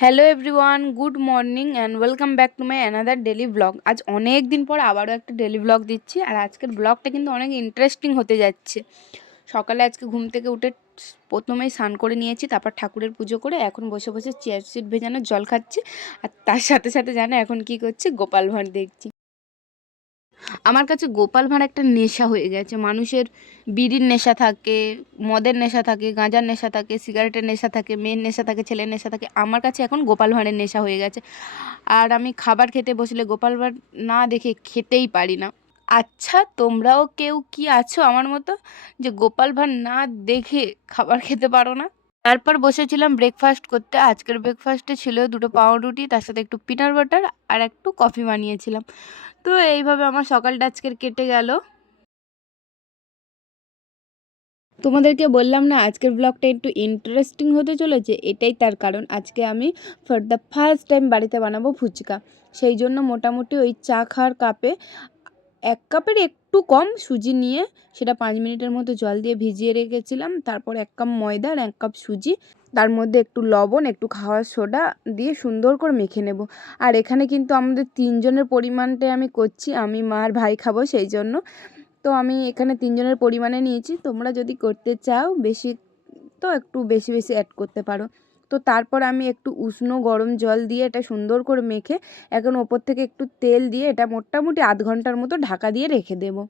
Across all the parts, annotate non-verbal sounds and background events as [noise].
Hello everyone good morning and welcome back to my another daily blog আজ অনেক দিন পর আবারও একটা ডেলি ব্লগ দিচ্ছি আর আজকের ব্লগটা কিন্তু অনেক ইন্টারেস্টিং হতে যাচ্ছে। সকালে আজকে ঘুম থেকে উঠে প্রথমেই স্নান করে নিয়েছি, তারপর ঠাকুরের পুজো করে এখন বসে বসে চেয়ার সিট ভেজানোর জল খাচ্ছি আর তার সাথে সাথে জানো এখন কি করছি? গোপাল ভাঁড় দেখছি। আমার কাছে গোপাল ভাঁড় একটা নেশা হয়ে গেছে। মানুষের বিড়ির নেশা থাকে, মদের নেশা থাকে, গাঁজার নেশা থাকে, সিগারেটের নেশা থাকে, মেয়ের নেশা থাকে, ছেলের নেশা থাকে। আমার কাছে এখন গোপাল ভাঁড়ের নেশা হয়ে গেছে। আর আমি খাবার খেতে বসলে গোপাল ভাঁড় না দেখে খেতেই পারি না। আচ্ছা তোমরাও কেউ কি আছো আমার মতো যে গোপাল ভাঁড় না দেখে খাবার খেতে পারো না? তারপর বসেছিলাম ব্রেকফাস্ট করতে। আজকের ব্রেকফাস্টে ছিল দুটো পাউরুটি, তার সাথে একটু পিনাট বাটার আর একটু কফি বানিয়েছিলাম। তো এইভাবে আমার সকালটা আজকের কেটে গেল। তোমাদেরকে বললাম না, আজকের ব্লগটা একটু ইন্টারেস্টিং হতে চলেছে, এটাই তার কারণ। আজকে আমি ফর দ্য ফার্স্ট টাইম বাড়িতে বানাবো ফুচকা। সেই জন্য মোটামুটি ওই চা খাওয়ার কাপে এক কাপের একটু কম সুজি নিয়ে সেটা পাঁচ মিনিটের মতো জল দিয়ে ভিজিয়ে রেখেছিলাম। তারপর এক কাপ ময়দা আর এক কাপ সুজি। তার মধ্যে একটু লবণ, একটু খাওয়ার সোডা দিয়ে সুন্দর করে মেখে নেব। আর এখানে কিন্তু আমাদের তিনজনের পরিমাণটাই আমি করছি। আমি, মা আর ভাই খাব সেই জন্য। তো আমি এখানে তিনজনের পরিমাণে নিয়েছি। তোমরা যদি করতে চাও, বেশি তো একটু বেশি বেশি অ্যাড করতে পারো। তো তারপর আমি একটু উষ্ণ গরম জল দিয়ে এটা সুন্দর করে মেখে এখন ওপর থেকে একটু তেল দিয়ে এটা মোটামুটি আধ ঘণ্টার মতো ঢাকা দিয়ে রেখে দেবো।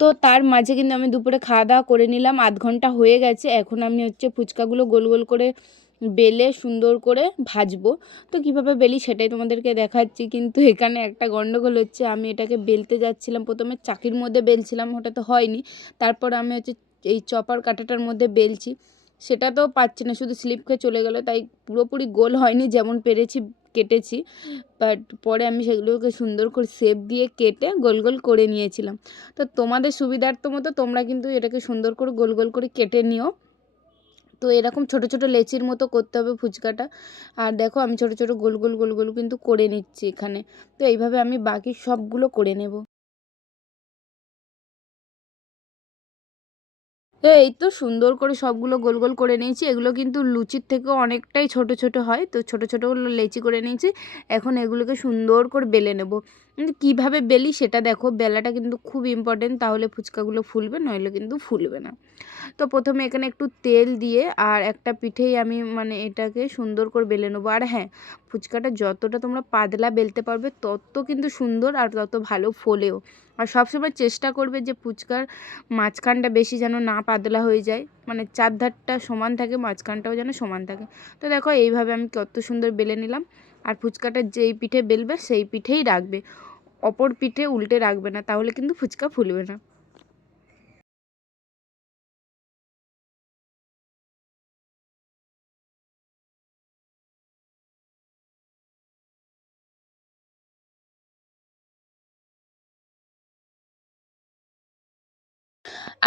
তো তার মাঝে কিন্তু আমি দুপুরে খাওয়া দাওয়া করে নিলাম, আধ ঘণ্টা হয়ে গেছে, এখন আমি হচ্ছে ফুচকাগুলো গোল গোল করে বেলে সুন্দর করে ভাজবো। তো কীভাবে বেলি সেটাই তোমাদেরকে দেখাচ্ছি, কিন্তু এখানে একটা গন্ডগোল হচ্ছে, আমি এটাকে বেলতে যাচ্ছিলাম, প্রথমে চাকির মধ্যে বেলছিলাম, ওটা তো হয়নি, তারপর আমি হচ্ছে এই চপার কাটাটার মধ্যে বেলছি। সেটা তো পাচ্ছি না, শুধু স্লিপ খেয়ে চলে গেলো। তাই পুরোপুরি গোল হয়নি, যেমন পেরেছি, কেটেছি। বাট পরে আমি সেগুলোকে সুন্দর করে শেপ দিয়ে কেটে গোল গোল করে নিয়েছিলাম। তো তোমাদের সুবিধার্থ মতো তোমরা কিন্তু এটাকে সুন্দর করে গোল গোল করে কেটে নিও। তো এরকম ছোট ছোট লেচির মতো করতে হবে ফুচকাটা। আর দেখো, আমি ছোট ছোট গোল গোল গোল গোল কিন্তু করে নিচ্ছি এখানে। তো এইভাবে আমি বাকি সবগুলো করে নেব। তো এই তো সুন্দর করে সবগুলো গোল গোল করে নিয়েছি। এগুলো কিন্তু লুচির থেকেও অনেকটাই ছোট ছোট হয়। তো ছোট ছোটোগুলো লেচি করে নিয়েছি। এখন এগুলোকে সুন্দর করে বেলে নেব। কীভাবে বেলি সেটা দেখো। বেলাটা কিন্তু খুব ইম্পর্টেন্ট তাহলে ফুচকাগুলো ফুলবে, নইলে কিন্তু ফুলবে না। তো প্রথমে এখানে একটু তেল দিয়ে আর একটা পিঠেই আমি মানে এটাকে সুন্দর করে বেলে নেব। আর হ্যাঁ ফুচকাটা যতটা তোমরা পাতলা বেলতে পারবে, তত কিন্তু সুন্দর আর তত ভালো ফোলেও। আর সবসময় চেষ্টা করবে যে ফুচকার মাঝখানটা বেশি যেন না পাতলা হয়ে যায় মানে চারধারটা সমান থাকে, মাঝখানটাও যেন সমান থাকে। তো দেখো, এইভাবে আমি কত সুন্দর বেলে নিলাম। আর ফুচকাটা যেই পিঠে বেলবে, সেই পিঠেই রাখবে। অপর পিঠে উল্টে রাখবে না, তাহলে কিন্তু ফুচকা ফুলবে না।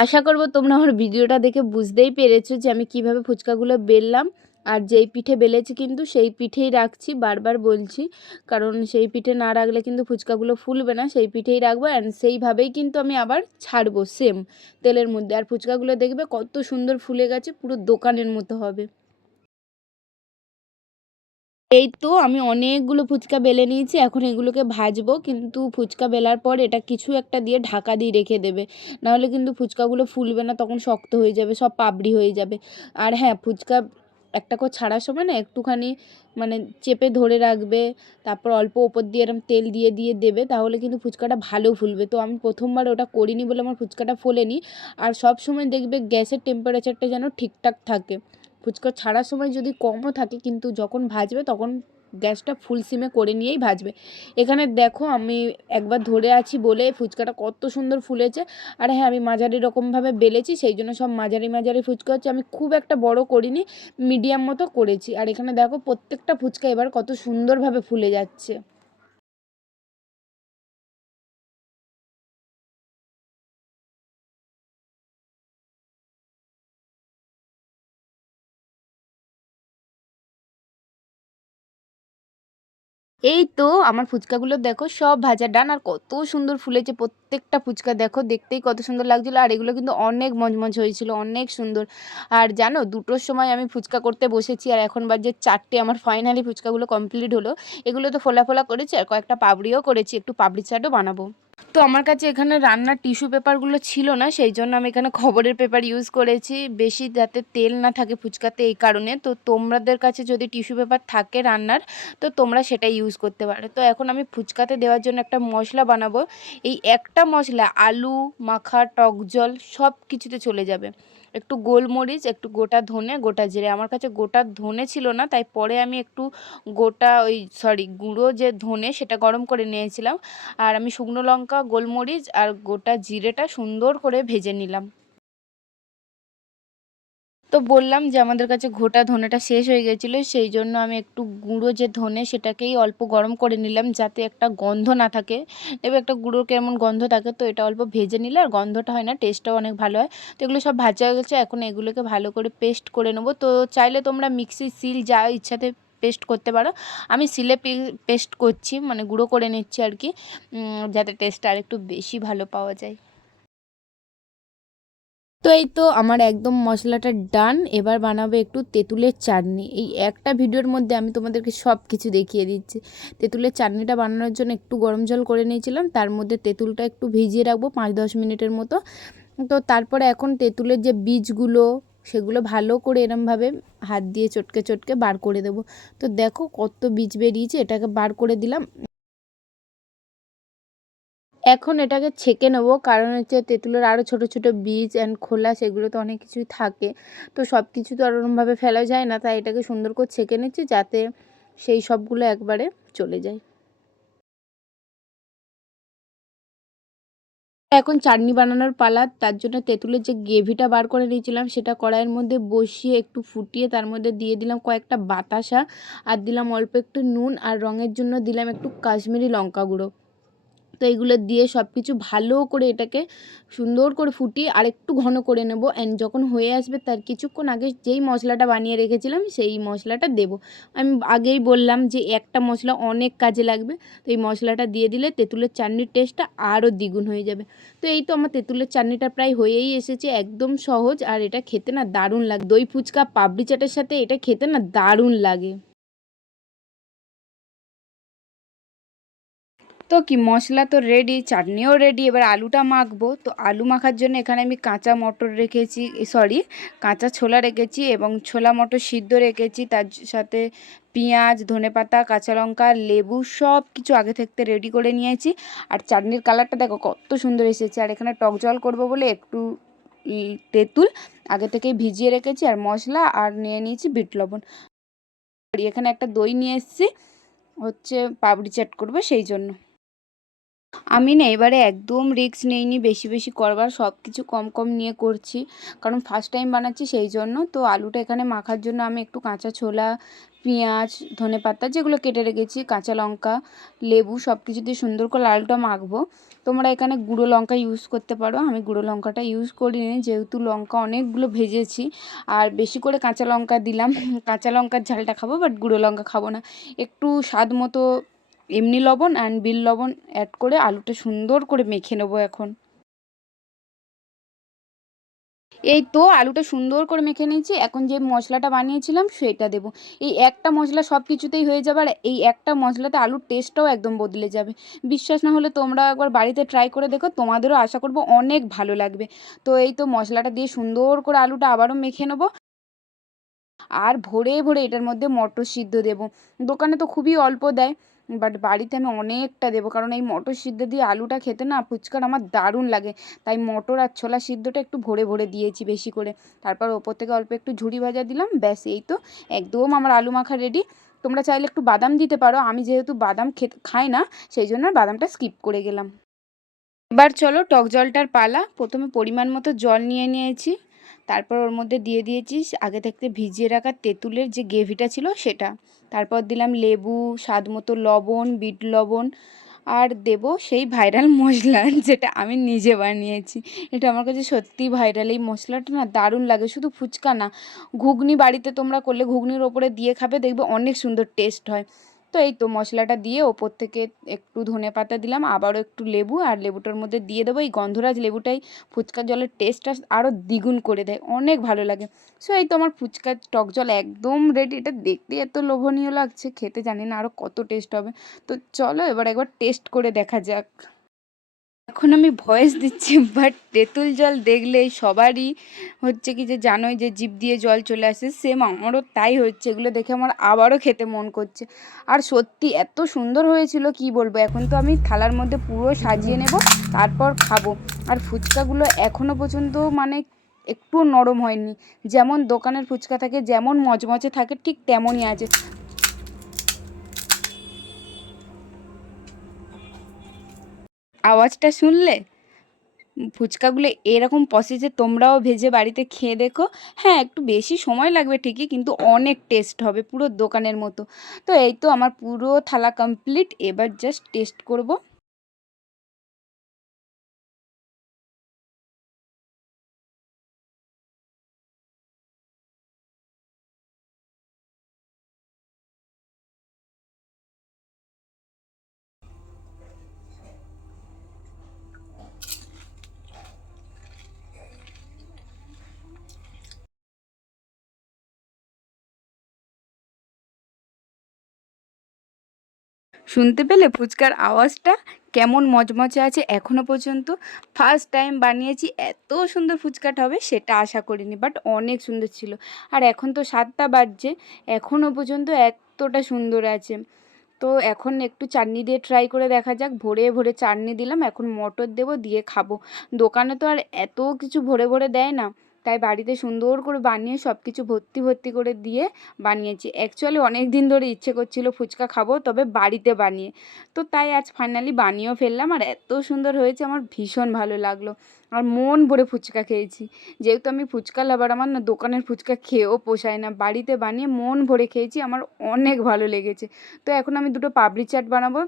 আশা করব তোমরা আমার ভিডিওটা দেখে বুঝতেই পেরেছ যে আমি কীভাবে ফুচকাগুলো বেললাম। আর যেই পিঠে বেলেছি কিন্তু সেই পিঠেই রাখছি, বারবার বলছি। কারণ সেই পিঠে না রাখলে কিন্তু ফুচকাগুলো ফুলবে না, সেই পিঠেই রাখব অ্যান্ড সেইভাবেই কিন্তু আমি আবার ছাড়বো সেম তেলের মধ্যে। আর ফুচকাগুলো দেখবে কত সুন্দর ফুলে গেছে, পুরো দোকানের মতো হবে। এই তো আমি অনেকগুলো ফুচকা বেলে নিয়েছি, এখন এগুলোকে ভাজবো, কিন্তু ফুচকা বেলার পর এটা কিছু একটা দিয়ে ঢাকা দিয়ে রেখে দেবে। নাহলে কিন্তু ফুচকাগুলো ফুলবে না, তখন শক্ত হয়ে যাবে, সব পাপড়ি হয়ে যাবে। আর হ্যাঁ ফুচকা একটা করে ছাড়ার সময় না একটুখানি মানে চেপে ধরে রাখবে, তারপর অল্প ওপর দিয়ে এরম তেল দিয়ে দিয়ে দেবে, তাহলে কিন্তু ফুচকাটা ভালো ফুলবে। তো আমি প্রথমবার ওটা করিনি বলে আমার ফুচকাটা ফোলেনি। আর সব সময় দেখবে গ্যাসের টেম্পারেচারটা যেন ঠিকঠাক থাকে। ফুচকা ছাড়ার সময় যদি কমও থাকে, কিন্তু যখন ভাজবে তখন গ্যাসটা ফুল সিমে করে নিয়েই ভাজবে। এখানে দেখো আমি একবার ধরে আছি বলে ফুচকাটা কত সুন্দর ফুলেছে। আর হ্যাঁ আমি মাঝারি রকমভাবে বেলেছি, সেই জন্য সব মাঝারি মাঝারি ফুচকা হচ্ছে। আমি খুব একটা বড় করিনি মিডিয়াম মতো করেছি। আর এখানে দেখো প্রত্যেকটা ফুচকা এবার কত সুন্দরভাবে ফুলে যাচ্ছে। এই তো আমার ফুচকাগুলো দেখো সব ভাজা ডান আর কত সুন্দর ফুলেছে। প্রত্যেকটা ফুচকা দেখো, দেখতেই কত সুন্দর লাগছিল। আর এগুলো কিন্তু অনেক মজমজ হয়েছিল, অনেক সুন্দর। আর জানো, দুটোর সময় আমি ফুচকা করতে বসেছি আর এখন বাজে চারটে, আমার ফাইনালি ফুচকাগুলো কমপ্লিট হলো। এগুলো তো ফোলা ফোলা করেছি আর কয়েকটা পাপড়িও করেছি, একটু পাপড়ি চাটও বানাবো। তো আমার কাছে এখানে রান্নার টিস্যু পেপারগুলো ছিল না, সেই জন্য আমি এখানে খবরের পেপার ইউজ করেছি। বেশি যাতে তেল না থাকে ফুচকাতে এই কারণে। তো তোমাদের কাছে যদি টিস্যু পেপার থাকে রান্নার, তো তোমরা সেটাই ইউজ করতে পারো। তো এখন আমি ফুচকাতে দেওয়ার জন্য একটা মশলা বানাবো। এই একটা মশলা, আলু, মাখা, টক জল সব কিছুতে চলে যাবে। একটু গোলমরিচ, একটু গোটা ধনে, গোটা জিরে। আমার কাছে গোটা ধনে ছিল না, তাই পরে আমি একটু গোটা ওই সরি গুঁড়ো যে ধনে সেটা গরম করে নিয়েছিলাম। আর আমি শুকনো লঙ্কা, গোলমরিচ আর গোটা জিরেটা সুন্দর করে ভেজে নিলাম। তো বললাম যে আমাদের কাছে ঘোটা ধনেটা শেষ হয়ে গেছিল, সেই জন্য আমি একটু গুঁড়ো যে ধনে সেটাকেই অল্প গরম করে নিলাম যাতে একটা গন্ধ না থাকে। এবার একটা গুঁড়ো কেমন গন্ধ থাকে তো এটা অল্প ভেজে নিলে আর গন্ধটা হয় না, টেস্টটাও অনেক ভালো হয়। তো এগুলো সব ভাজা হয়ে গেছে, এখন এগুলোকে ভালো করে পেস্ট করে নেব। তো চাইলে তোমরা মিক্সি সিল যা ইচ্ছাতে পেস্ট করতে পারো। আমি সিলে পেস্ট করছি মানে গুঁড়ো করে নিচ্ছি আর কি যাতে টেস্টটা আর একটু বেশি ভালো পাওয়া যায়। তো এই তো আমার একদম মশলাটা ডান। এবার বানাবো একটু তেঁতুলের চাটনি। এই একটা ভিডিওর মধ্যে আমি তোমাদেরকে সব কিছু দেখিয়ে দিচ্ছি। তেঁতুলের চাটনিটা বানানোর জন্য একটু গরম জল করে নিয়েছিলাম। তার মধ্যে তেঁতুলটা একটু ভিজিয়ে রাখব পাঁচ দশ মিনিটের মতো। তো তারপরে এখন তেঁতুলের যে বীজগুলো, সেগুলো ভালো করে এরমভাবে হাত দিয়ে চটকে চটকে বার করে দেবো। তো দেখো কত বীজ বেরিয়েছে, এটাকে বার করে দিলাম। এখন এটাকে ছেঁকে নেব। কারণ হচ্ছে তেঁতুলের আরও ছোটো ছোটো বীজ অ্যান্ড খোলা, সেগুলো তো অনেক কিছুই থাকে। তো সব কিছু তো আর ওরমভাবে ফেলা যায় না। তাই এটাকে সুন্দর করে ছেঁকে নিচ্ছি যাতে সেই সবগুলো একবারে চলে যায়। এখন চাটনি বানানোর পালা। তার জন্য তেঁতুলের যে গ্রেভিটা বার করে নিয়েছিলাম, সেটা কড়াইয়ের মধ্যে বসিয়ে একটু ফুটিয়ে তার মধ্যে দিয়ে দিলাম কয়েকটা বাতাসা। আর দিলাম অল্প একটু নুন, আর রঙের জন্য দিলাম একটু কাশ্মীরি লঙ্কা গুঁড়ো। তো এইগুলো দিয়ে সব কিছু ভালো করে এটাকে সুন্দর করে ফুটিয়ে আরেকটু ঘন করে নেব। অ্যান্ড যখন হয়ে আসবে তার কিছুক্ষণ আগে যেই মশলাটা বানিয়ে রেখেছিলাম, সেই মশলাটা দেব। আমি আগেই বললাম যে একটা মশলা অনেক কাজে লাগবে, তো এই মশলাটা দিয়ে দিলে তেঁতুলের চাটনির টেস্টটা আরও দ্বিগুণ হয়ে যাবে। তো এই তো আমার তেঁতুলের চাটনিটা প্রায় হয়েই এসেছে, একদম সহজ। আর এটা খেতে না দারুণ লাগে। দই ফুচকা পাবড়ি চাটের সাথে এটা খেতে না দারুণ লাগে। তো কি? মশলা তো রেডি চাটনিও রেডি এবার আলুটা মাখবো। তো আলু মাখার জন্য এখানে আমি কাঁচা মটর রেখেছি সরি কাঁচা ছোলা রেখেছি এবং ছোলা মটর সিদ্ধ রেখেছি। তার সাথে পেঁয়াজ, ধনেপাতা, কাঁচা লঙ্কা, লেবু সব কিছু আগে থাকতে রেডি করে নিয়েছি। আর চাটনির কালারটা দেখো কত সুন্দর এসেছে। আর এখানে টক জল করব বলে একটু তেঁতুল আগে থেকেই ভিজিয়ে রেখেছি। আর মশলা, আর নিয়ে নিয়েছি বিট লবণ। এখানে একটা দই নিয়ে এসেছি, হচ্ছে পাপড়ি চাট করব সেই জন্য। আমি না এবারে একদম রিস্ক নিইনি, বেশি বেশি করবার সব কিছু কম কম নিয়ে করছি। কারণ ফার্স্ট টাইম বানাচ্ছি সেই জন্য। তো আলুটা এখানে মাখার জন্য আমি একটু কাঁচা ছোলা, পেঁয়াজ, ধনে পাতা যেগুলো কেটে রেখেছি, কাঁচা লঙ্কা, লেবু সব কিছু দিয়ে সুন্দর করে আলুটা মাখবো। তোমরা এখানে গুঁড়ো লঙ্কা ইউজ করতে পারো। আমি গুঁড়ো লঙ্কাটা ইউজ করিনি, যেহেতু লঙ্কা অনেকগুলো ভেজেছি। আর বেশি করে কাঁচা লঙ্কা দিলাম। কাঁচা লঙ্কার ঝালটা খাব বাট গুঁড়ো লঙ্কা খাব না। একটু স্বাদ মতো এমনি লবণ অ্যান্ড বিল লবণ অ্যাড করে আলুটা সুন্দর করে মেখে নেব এখন। এই তো আলুটা সুন্দর করে মেখে নিয়েছি, এখন যে মশলাটা বানিয়েছিলাম সেটা দেবো। এই একটা মশলা সব কিছুতেই হয়ে যাবে আর এই একটা মশলাতে আলুর টেস্টটাও একদম বদলে যাবে। বিশ্বাস না হলে তোমরা একবার বাড়িতে ট্রাই করে দেখো, তোমাদেরও আশা করব অনেক ভালো লাগবে। তো এই তো মশলাটা দিয়ে সুন্দর করে আলুটা আবারও মেখে নেব। আর ভরে ভরে এটার মধ্যে মটর সিদ্ধ দেবো। দোকানে তো খুবই অল্প দেয়। বাট বাড়িতে আমি অনেকটা দেবো। কারণ এই মটর সিদ্ধ দিয়ে আলুটা খেতে না ফুচকার আমার দারুণ লাগে। তাই মটর আর ছোলা সিদ্ধটা একটু ভরে ভরে দিয়েছি বেশি করে। তারপর ওপর থেকে অল্প একটু ঝুড়ি ভাজা দিলাম, ব্যাস এই তো। একদম আমার আলু মাখা রেডি তোমরা চাইলে একটু বাদাম দিতে পারো। আমি যেহেতু বাদাম খেতে খাই না, সেই জন্য বাদামটা স্কিপ করে গেলাম। এবার চলো টক জলটার পালা। প্রথমে পরিমাণ মতো জল নিয়ে নিয়েছি। তারপর ওর মধ্যে দিয়ে দিয়েছি আগে থাকতে ভিজিয়ে রাখা তেঁতুলের যে গ্রেভিটা ছিল সেটা। তারপর দিলাম লেবু, স্বাদ মতো লবণ, বিট লবণ আর দেব সেই ভাইরাল [laughs] মশলা যেটা আমি নিজে বানিয়েছি। এটা আমার কাছে সত্যি ভাইরাল। এই মশলাটা না দারুণ লাগে, শুধু ফুচকা না। ঘুগনি বাড়িতে তোমরা করলে ঘুগনির ওপরে দিয়ে খাবে, দেখবে অনেক সুন্দর টেস্ট হয়। তো এই তো মশলাটা দিয়ে ওপর থেকে একটু ধনে পাতা দিলাম, আবারও একটু লেবু আর লেবুটার মধ্যে দিয়ে দেবো। এই গন্ধরাজ লেবুটাই ফুচকার জলের টেস্টটা আরও দ্বিগুণ করে দেয়, অনেক ভালো লাগে। সো এই তো আমার ফুচকার টক জল একদম রেডি এটা দেখতে এত লোভনীয় লাগছে, খেতে জানি না আরও কত টেস্ট হবে। তো চলো এবার একবার টেস্ট করে দেখা যাক। এখন আমি ভয়েস দিচ্ছি [laughs] বাট তেঁতুল জল দেখলেই সবারই হচ্ছে কি যে জানোই যে জিভ দিয়ে জল চলে আসে সেম আমারও তাই হচ্ছে, এগুলো দেখে আমার আবারও খেতে মন করছে। আর সত্যি এত সুন্দর হয়েছিল, কি বলব, এখন তো আমি থালার মধ্যে পুরো সাজিয়ে নেব, তারপর খাব। আর ফুচকাগুলো এখনও পর্যন্ত মানে একটু নরম হয়নি, যেমন দোকানের ফুচকা থাকে, যেমন মচমচে থাকে, ঠিক তেমনই আছে। আওয়াজটা শুনলে? ফুচকাগুলো এরকম প্রসেসে তোমরাও ভেজে বাড়িতে খেয়ে দেখো। হ্যাঁ একটু বেশি সময় লাগবে ঠিকই, কিন্তু অনেক টেস্ট হবে পুরো দোকানের মতো। তো এই তো আমার পুরো থালা কমপ্লিট এবার জাস্ট টেস্ট করব। শুনতে পেলে ফুচকার আওয়াজটা কেমন মচমচে আছে এখনও পর্যন্ত? ফার্স্ট টাইম বানিয়েছি, এত সুন্দর ফুচকাটা হবে সেটা আশা করিনি বাট অনেক সুন্দর ছিল। আর এখন তো সাতটা বাজছে এখনও পর্যন্ত এতটা সুন্দর আছে। তো এখন একটু চাটনি দিয়ে ট্রাই করে দেখা যাক, ভরে ভরে চাটনি দিলাম, এখন মটর দেবো, দিয়ে খাব। দোকানে তো আর এত কিছু ভরে ভরে দেয় না। তাই বাড়িতে সুন্দর করে বানিয়ে সব কিছু ভর্তি ভর্তি করে দিয়ে বানিয়েছি। অ্যাকচুয়ালি অনেক দিন ধরে ইচ্ছে করছিল ফুচকা খাব, তবে বাড়িতে বানিয়ে। তো তাই আজ ফাইনালি বানিয়েও ফেললাম আর এত সুন্দর হয়েছে, আমার ভীষণ ভালো লাগল। আর মন ভরে ফুচকা খেয়েছি। যেহেতু আমি ফুচকা লাভার আমার না দোকানের ফুচকা খেয়েও পোষায় না। বাড়িতে বানিয়ে মন ভরে খেয়েছি, আমার অনেক ভালো লেগেছে। তো এখন আমি দুটো পাপড়ি চাট বানাবো।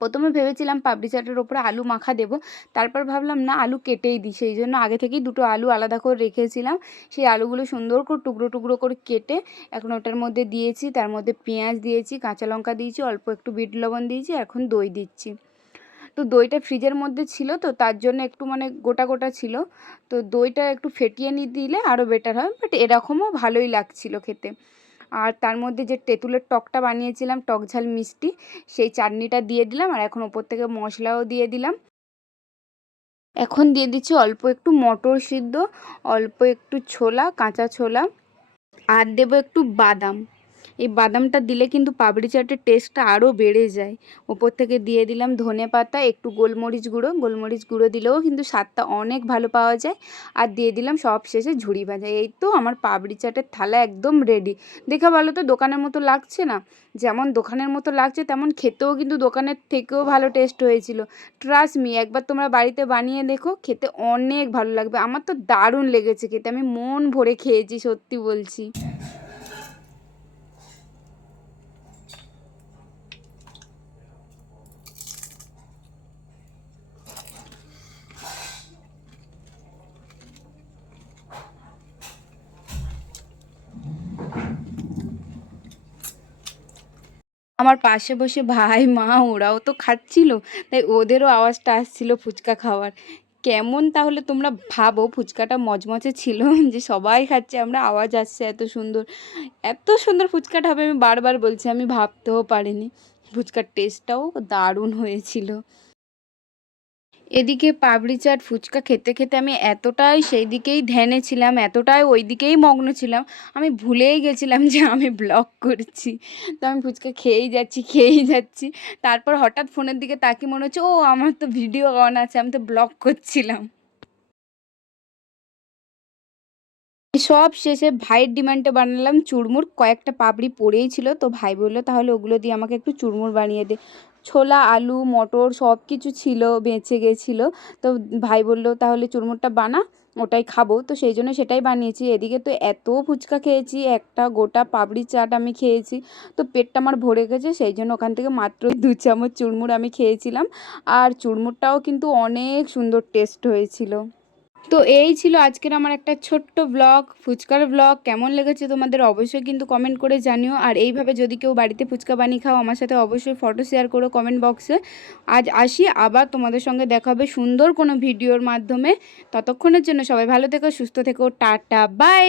প্রথমে ভেবেছিলাম পাপড়ি চাটের ওপরে আলু মাখা দেবো, তারপর ভাবলাম না, আলু কেটেই দিই। সেই জন্য আগে থেকেই দুটো আলু আলাদা করে রেখেছিলাম। সেই আলুগুলো সুন্দর করে, টুকরো টুকরো করে কেটে এখন ওটার মধ্যে দিয়েছি। তার মধ্যে পেঁয়াজ দিয়েছি, কাঁচা লঙ্কা দিয়েছি, অল্প একটু বিট লবণ দিয়েছি, এখন দই দিচ্ছি। তো দইটা ফ্রিজের মধ্যে ছিল তো, তার জন্য একটু মানে গোটা গোটা ছিল। তো দইটা একটু ফেটিয়ে নিয়ে দিলে আরও বেটার হয় বাট এরকমও ভালোই লাগছিল খেতে। আর তার মধ্যে যে তেঁতুলের টকটা বানিয়েছিলাম, টক ঝাল মিষ্টি, সেই চাটনিটা দিয়ে দিলাম আর এখন ওপর থেকে মশলাও দিয়ে দিলাম। এখন দিয়ে দিচ্ছি অল্প একটু মটর সিদ্ধ, অল্প একটু ছোলা, কাঁচা ছোলা, আর দেবো একটু বাদাম। এই বাদামটা দিলে কিন্তু পাপড়ি চাটের টেস্টটা আরও বেড়ে যায়। ওপর থেকে দিয়ে দিলাম ধনে পাতা, একটু গোলমরিচ গুঁড়ো। গোলমরিচ গুঁড়ো দিলেও কিন্তু স্বাদটা অনেক ভালো পাওয়া যায়। আর দিয়ে দিলাম সব শেষে ঝুড়ি ভাজা। এই তো আমার পাপড়ি চাটের থালা একদম রেডি দেখে ভালো তো দোকানের মতো লাগছে না? যেমন দোকানের মতো লাগছে, তেমন খেতেও কিন্তু দোকানের থেকেও ভালো টেস্ট হয়েছিল। ট্রাস্ট মি একবার তোমরা বাড়িতে বানিয়ে দেখো, খেতে অনেক ভালো লাগবে। আমার তো দারুণ লেগেছে খেতে। আমি মন ভরে খেয়েছি, সত্যি বলছি। আমার পাশে বসে ভাই, মা, ওরাও তো খাচ্ছিল। তাই ওদেরও আওয়াজটা আসছিল ফুচকা খাওয়ার। কেমন তাহলে তোমরা ভাবো, ফুচকাটা মচমচে ছিল? [laughs] যে সবাই খাচ্ছে, আমরা আওয়াজ আসছে এত সুন্দর। এত সুন্দর ফুচকাটা হবে আমি বারবার বলছি, আমি ভাবতেও পারিনি। ফুচকার টেস্টটাও দারুণ হয়েছিল। এদিকে পাপড়ি চাট ফুচকা খেতে খেতে আমি এতটাই সেই দিকেই ধ্যানে ছিলাম, এতটাই ওই দিকেই মগ্ন ছিলাম। আমি ভুলেই গেছিলাম যে আমি ব্লগ করছি। তো আমি ফুচকা খেয়েই যাচ্ছি খেয়েই যাচ্ছি। তারপর হঠাৎ ফোনের দিকে তাকিয়ে মনে হচ্ছে, ও, আমার তো ভিডিও অন আছে, আমি তো ব্লগ করছিলাম। সব শেষে ভাইয়ের ডিমান্ডে বানালাম চুরমুর। কয়েকটা পাপড়ি পড়েই ছিল, তো ভাই বলল, তাহলে ওগুলো দিয়ে আমাকে একটু চুরমুর বানিয়ে দে। ছোলা, আলু, মটর সব কিছু ছিল, বেঁচে গেছিল। তো ভাই বলল, তাহলে চুরমুরটা বানা, ওটাই খাব। তো সেই জন্য সেটাই বানিয়েছি। এদিকে তো এত ফুচকা খেয়েছি, একটা গোটা পাপড়ি চাট আমি খেয়েছি। তো পেটটা আমার ভরে গেছে, সেই জন্য ওখান থেকে মাত্র দু চামচ চুরমুর আমি খেয়েছিলাম। আর চুরমুরটাও কিন্তু অনেক সুন্দর টেস্ট হয়েছিল। তো এই ছিল আজকের আমার একটা ছোট্ট ব্লগ ফুচকার ব্লগ কেমন লেগেছে তোমাদের অবশ্যই কিন্তু কমেন্ট করে জানিও। আর এইভাবে যদি কেউ বাড়িতে ফুচকা বানিয়ে খাও, আমার সাথে অবশ্যই ফটো শেয়ার করো কমেন্ট বক্সে আজ আসি, আবার তোমাদের সঙ্গে দেখা হবে সুন্দর কোনো ভিডিওর মাধ্যমে। ততক্ষণের জন্য সবাই ভালো থেকো, সুস্থ থেকো, টাটা বাই